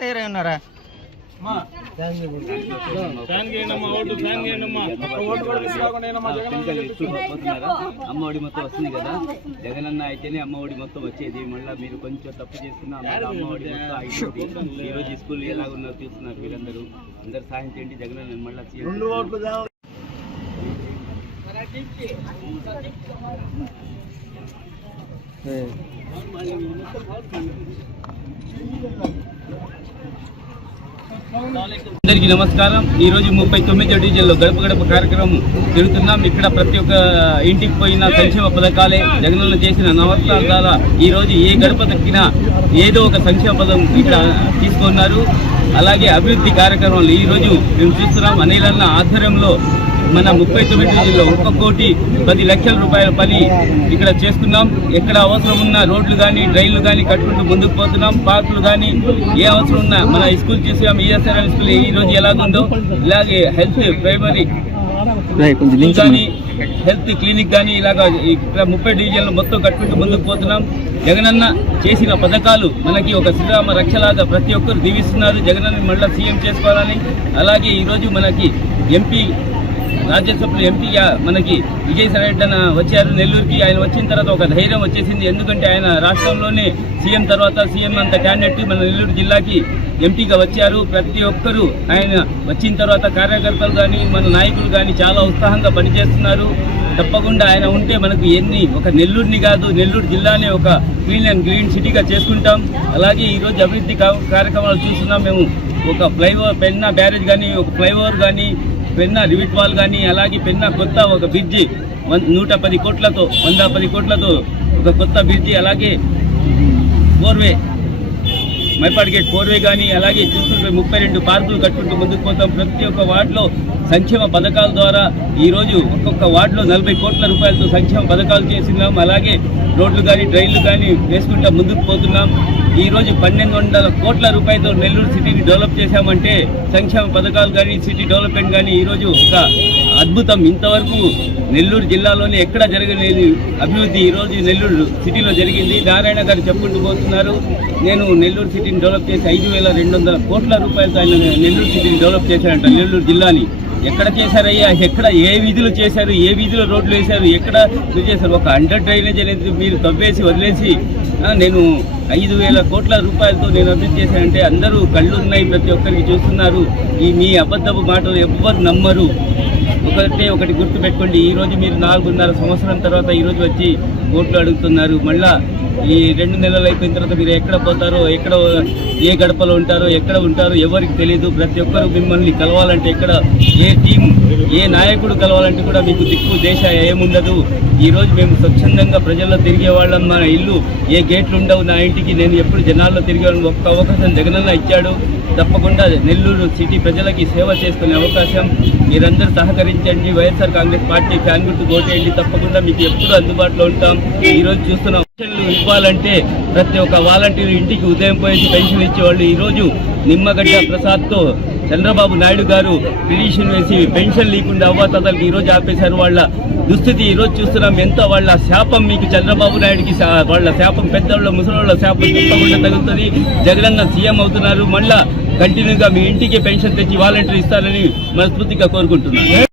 తయారై ఉన్నారా? అమ్మఒడి మొత్తం వస్తుంది కదా, జగనన్న అయితేనే అమ్మఒడి మొత్తం వచ్చేది. మళ్ళీ మీరు కొంచెం తప్పు చేస్తున్నా అమ్మఒడి మొత్తం అయిపోయింది. ఈ రోజు స్కూల్ ఎలాగున్నారో చూస్తున్నారు మీరందరూ. అందరు సాయం చేయండి, జగనన్న మళ్ళీ అందరికీ నమస్కారం. ఈ రోజు 39వ డివిజన్లో గడప గడప కార్యక్రమం తిరుగుతున్నాం. ఇక్కడ ప్రతి ఒక్క ఇంటికి పోయిన సంక్షేమ పథకాలే జగనన్న చేసిన నవరత్నాల ద్వారా ఈ రోజు ఏ గడప దక్కినా ఏదో ఒక సంక్షేమ పథకం ఇక్కడ తీసుకున్నారు. అలాగే అభివృద్ధి కార్యక్రమాలు ఈ రోజు మేము చూస్తున్నాం. అనిలన్న ఆధ్వర్యంలో మన 39 డివిజన్లో 1,10,00,00,000 రూపాయల పని ఇక్కడ చేస్తున్నాం. ఎక్కడ అవసరం ఉన్న రోడ్లు కానీ డ్రైన్లు కానీ కట్టుకుంటూ ముందుకు పోతున్నాం. పార్కులు కానీ ఏ అవసరం ఉన్నా మన స్కూల్ చూసాం. ఈఎస్ఆర్ఎల్ స్కూల్ ఈ రోజు ఎలాగుందో ఇలాగే హెల్త్ ప్రైమరీ కానీ హెల్త్ క్లినిక్ కానీ ఇలాగ ఇక్కడ 30 డివిజన్లు మొత్తం కట్టుకుంటూ ముందుకు పోతున్నాం. జగనన్న చేసిన పథకాలు మనకి ఒక శ్రీరామ రక్షలాగా ప్రతి ఒక్కరు దీవిస్తున్నారు. జగనన్న మళ్ళీ సీఎం చేసుకోవాలని. అలాగే ఈరోజు మనకి ఎంపీ రాజ్యసభలో ఎంపీగా మనకి విజయసాయిరెడ్డి అన్న వచ్చారు నెల్లూరుకి. ఆయన వచ్చిన తర్వాత ఒక ధైర్యం వచ్చేసింది. ఎందుకంటే ఆయన రాష్ట్రంలోనే సీఎం తర్వాత సీఎం అంత క్యాండిడేట్ మన నెల్లూరు జిల్లాకి ఎంపీగా వచ్చారు. ప్రతి ఒక్కరూ ఆయన వచ్చిన తర్వాత కార్యకర్తలు కానీ మన నాయకులు కానీ చాలా ఉత్సాహంగా పనిచేస్తున్నారు. తప్పకుండా ఆయన ఉంటే మనకు ఒక నెల్లూరుని కాదు నెల్లూరు జిల్లానే ఒక క్లీన్ అండ్ గ్రీన్ సిటీగా చేసుకుంటాం. అలాగే ఈరోజు అభివృద్ధి కార్యక్రమాలు చూస్తున్నాం. మేము ఒక ఫ్లైఓవర్ పెన్నా బ్యారేజ్ కానీ ఒక ఫ్లైఓవర్ కానీ పెన్నా రివిట్ వాల్ కానీ అలాగే పెన్నా కొత్త ఒక బ్రిడ్జి 110 కోట్లతో 110 కోట్లతో ఒక కొత్త బ్రిడ్జి, అలాగే 4వే మైపాడ్ గేట్ 4వే కానీ అలాగే చూస్తుంటే 32 పార్కులు కట్టుకుంటూ ముందుకు పోతాం. ప్రతి ఒక్క వార్డులో సంక్షేమ పథకాల ద్వారా ఈరోజు ఒక్కొక్క వార్డులో 40 కోట్ల రూపాయలతో సంక్షేమ పథకాలు చేస్తున్నాం. అలాగే రోడ్లు కానీ డ్రైన్లు కానీ వేసుకుంటూ ముందుకు పోతున్నాం. ఈరోజు 1,200 కోట్ల రూపాయలతో నెల్లూరు సిటీని డెవలప్ చేశామంటే సంక్షేమ పథకాలు కానీ సిటీ డెవలప్మెంట్ కానీ ఈరోజు ఒక అద్భుతం. ఇంతవరకు నెల్లూరు జిల్లాలోనే ఎక్కడ జరగలేదు అభివృద్ధి ఈరోజు నెల్లూరు సిటీలో జరిగింది. నారాయణ గారు చెప్పుకుంటూ పోతున్నారు. నేను నెల్లూరు సిటీని డెవలప్ చేసి 5,200 కోట్ల రూపాయలతో ఆయన నెల్లూరు సిటీని డెవలప్ చేశారంట. నెల్లూరు జిల్లాని ఎక్కడ చేశారయ్యా? ఎక్కడ ఏ వీధులు చేశారు? ఏ వీధిలో రోడ్లు వేశారు? ఎక్కడ చేశారు? ఒక అండర్ డ్రైనేజ్ అనేది మీరు తవ్వేసి వదిలేసి నేను 5,000 కోట్ల రూపాయలతో నేను అభివృద్ధి చేశానంటే అందరూ కళ్ళు ఉన్నాయి, ప్రతి ఒక్కరికి చూస్తున్నారు. మీ అబద్ధపు మాటలు ఎవ్వరు నమ్మరు. ఒకటి గుర్తుపెట్టుకోండి. ఈరోజు మీరు 4.5 సంవత్సరం తర్వాత ఈరోజు వచ్చి ఓట్లు అడుగుతున్నారు. మళ్ళా ఈ 2 నెలలు అయిపోయిన తర్వాత మీరు ఎక్కడ పోతారో, ఏ గడపలో ఉంటారో, ఎక్కడ ఉంటారో ఎవరికి తెలియదు. ప్రతి ఒక్కరు మిమ్మల్ని కలవాలంటే ఎక్కడ ఏ టీం ఏ నాయకుడు కలవాలంటే కూడా మీకు దిక్కు దేశ ఏముండదు. ఈరోజు మేము స్వచ్ఛందంగా ప్రజల్లో తిరిగే వాళ్ళం. మన ఇల్లు ఏ గేట్లు ఉండవు. నా ఇంటికి నేను ఎప్పుడు జనాల్లో తిరిగాను. ఒక్క అవకాశం జగనన్న ఇచ్చాడు. తప్పకుండా నెల్లూరు సిటీ ప్రజలకి సేవ చేసుకునే అవకాశం మీరందరూ సహకరించండి. వైఎస్ఆర్ కాంగ్రెస్ పార్టీ ఫ్యాన్ గుర్తు ఓటేయండి. తప్పకుండా మీకు ఎప్పుడూ అందుబాటులో ఉంటాం. ఈరోజు చూస్తున్నాం పెన్షన్లు ఇవ్వాలంటే ప్రతి ఒక్క వాలంటీర్ ఇంటికి ఉదయం పోయేసి పెన్షన్ ఇచ్చేవాళ్ళు. ఈరోజు నిమ్మగడ్డ ప్రసాద్తో చంద్రబాబు నాయుడు గారు పిటిషన్ వేసి పెన్షన్ లేకుండా అవ్వాతాతలకు ఈరోజు ఆపేశారు. వాళ్ళ దుస్థితి ఈరోజు చూస్తున్నాం. ఎంత వాళ్ళ శాపం మీకు చంద్రబాబు నాయుడికి వాళ్ళ శాపం పెద్దవాళ్ళ ముసలివాళ్ళ శాపం తప్పకుండా తగులుతుంది. జగనన్న సీఎం అవుతున్నారు. మళ్ళా కంటిన్యూగా మీ ఇంటికి పెన్షన్ తెచ్చి వాలంటీర్ ఇస్తారని మనస్ఫూర్తిగా కోరుకుంటున్నాను.